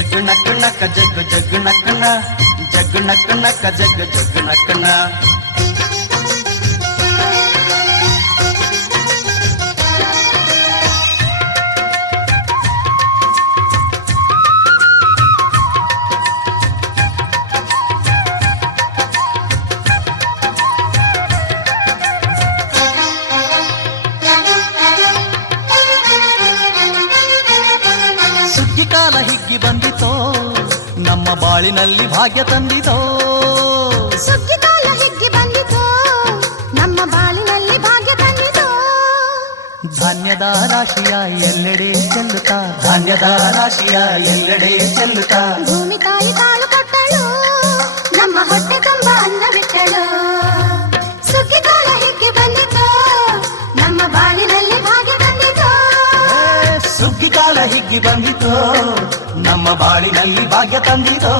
Jug నక్క నక్క jug jug నక్కన jug నక్క నక్క జగ్గు జగ్గు నక్కన ಬಂದಿತೋ ನಮ್ಮ ಬಾಳಿನಲ್ಲಿ ಭಾಗ್ಯ ತಂದಿತೋ. ಸುಗ್ಗಿ ಕಾಲ ಹಿಗ್ಗಿ ಬಂದಿತು ನಮ್ಮ ಬಾಳಿನಲ್ಲಿ ಭಾಗ್ಯ ತಂದಿತು. ಧಾನ್ಯದ ರಾಶಿಯ ಎಲ್ಲೆಡೆ ಚೆಲ್ಲುತ್ತಾ ಧಾನ್ಯದ ರಾಶಿಯ ಎಲ್ಲೆಡೆ ಚೆಲ್ಲುತ್ತಾ. ಬಂದಿತೋ ನಮ್ಮ ಬಾಳಿನಲ್ಲಿ ಭಾಗ್ಯ ತಂದಿತೋ.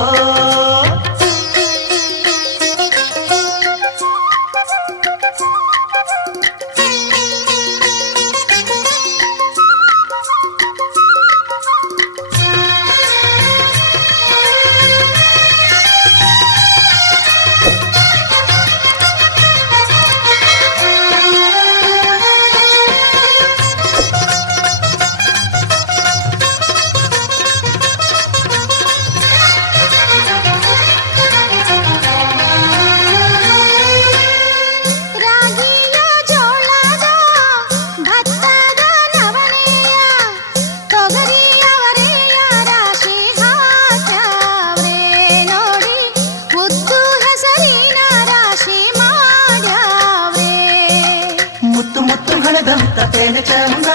ಹಣದಂತ ತೇನೆ ಚಂದ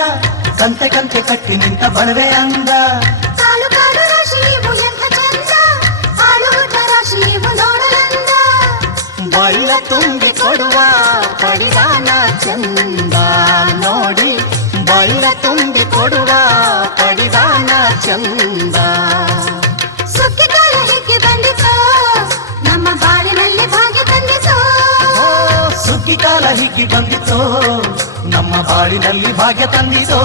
ಕಂತೆ ಕಂತೆ ಕಟ್ಟಿ ನಿಂತ ಬಣವೆ ಅಂದ ಕಾಲು ಕಾಲು ರಾಶಿ ನೀವು ಎಂಥ ಚಂದ ಆಳುವುದ ರಾಶಿ ನೀವು ನೋಡಲಂದ ಬಳ್ಳ ತುಂಬಿ ಕೊಡುವ ಪಡಿದಾನ ಚಂದ ನೋಡಿ ಬಳ್ಳ ತುಂಬಿ ಕೊಡುವ ಪಡಿದಾನ ಚಂದ ಸುಗ್ಗಿ ಕಾಲ ಹೇಗೆ ಬಂದಿತು ನಮ್ಮ ಬಾಳಿನಲ್ಲಿ ಭಾಗ್ಯ ತಂದಿತು ಓ ಸುಗ್ಗಿ ಕಾಲ ಹಿಗ್ಗಿ ಬಂದಿತೋ ನಮ್ಮ ಬಾಳಿನಲ್ಲಿ ಭಾಗ್ಯ ತಂದಿತೋ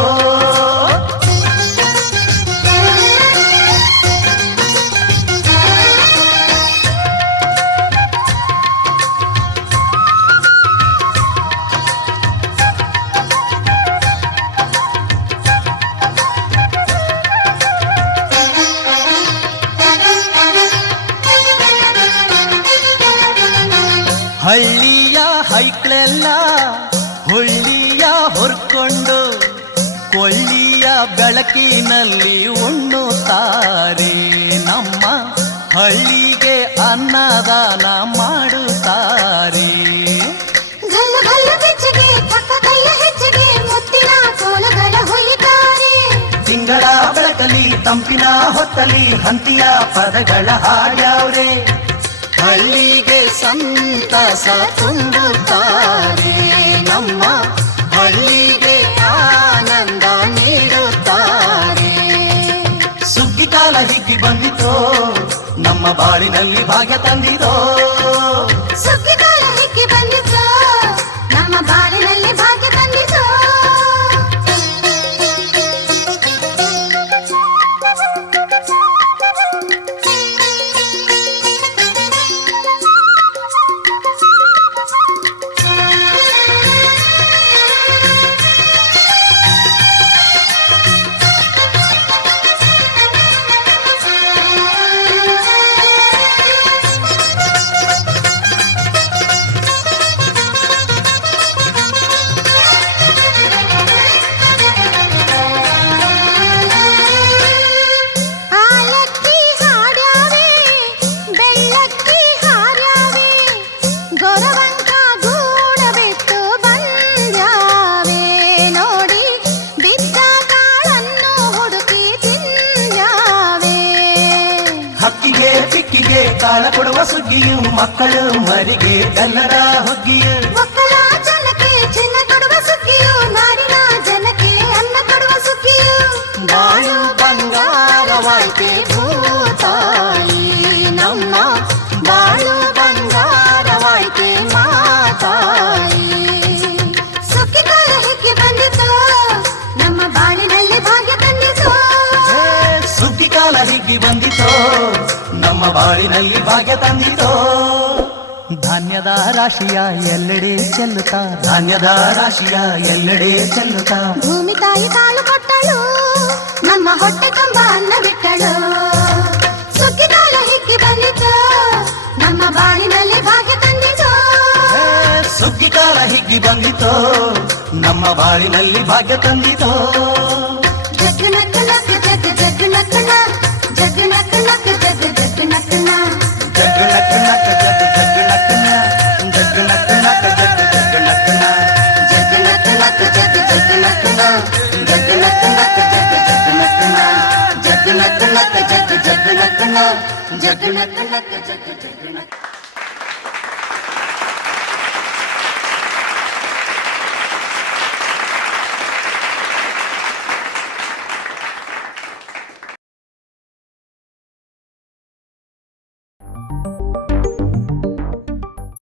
ಹಳ್ಳಿಯ ಹೈಕ್ಳೆಲ್ಲ ಹುಳ್ಳಿಯ ಹೊರ್ಕೊಂಡು ಕೊಳ್ಳಿಯ ಬೆಳಕಿನಲ್ಲಿ ಉಣ್ಣುತ್ತಾರೆ. ನಮ್ಮ ಹಳ್ಳಿಗೆ ಅನ್ನದಾನ ಮಾಡುತ್ತಾರೆ. ತಿಂಗಳ ಬೆಳಕಲಿ ತಂಪಿನ ಹೊತ್ತಲಿ ಹಂತಿಯ ಪದಗಳ ಹಾಡ್ಯಾವ್ರೆ. ಹಳ್ಳಿಗೆ ಸಂತಸ ತುಂಬುತ್ತಾರೆ. ನಮ್ಮ ಹಳ್ಳಿಗೆ ಆನಂದ ನೀಡುತ್ತಾರೆ. ಸುಗ್ಗಿ ಕಾಲ ಹಿಗ್ಗಿ ಬಂದಿತೋ ನಮ್ಮ ಬಾಳಿನಲ್ಲಿ ಭಾಗ್ಯ ತಂದಿದೋ ಕಾಲ ಕೊಡುವ ಸುಗ್ಗಿಯು ಮಕ್ಕಳು ಮರಿಗೆ ಎಲ್ಲರ ಹುಗ್ಗಿಯು. ಭಾಗ್ಯ ತಂದಿತೋ ಧಾನ್ಯದ ರಾಶಿಯ ಎಲ್ಲೆಡೆ ಚೆಲ್ಲುತ್ತಾ ಧಾನ್ಯದ ರಾಶಿಯ ಎಲ್ಲೆಡೆ ಚೆಲ್ಲುತ್ತಾ ಭೂಮಿ ತಾಯಿ ಕಾಲು ಕೊಟ್ಟಳು ನಮ್ಮ ಹೊಟ್ಟೆ ತುಂಬ ಅನ್ನ ಬಿಟ್ಟಳು ಸುಗ್ಗಿ ಕಾಲ ಹಿಕ್ಕಿ ಬಂದಿತು ನಮ್ಮ ಬಾಳಿನಲ್ಲಿ ಭಾಗ್ಯ ತಂದಿತು ಏ, ಸುಗ್ಗಿ ಕಾಲ ಹಿಗ್ಗಿ ಬಂದಿತೋ ನಮ್ಮ ಬಾಳಿನಲ್ಲಿ ಭಾಗ್ಯ ತಂದಿತೋ जगनक नक जग जगनक ना नक जग जगनक नक जग जगनक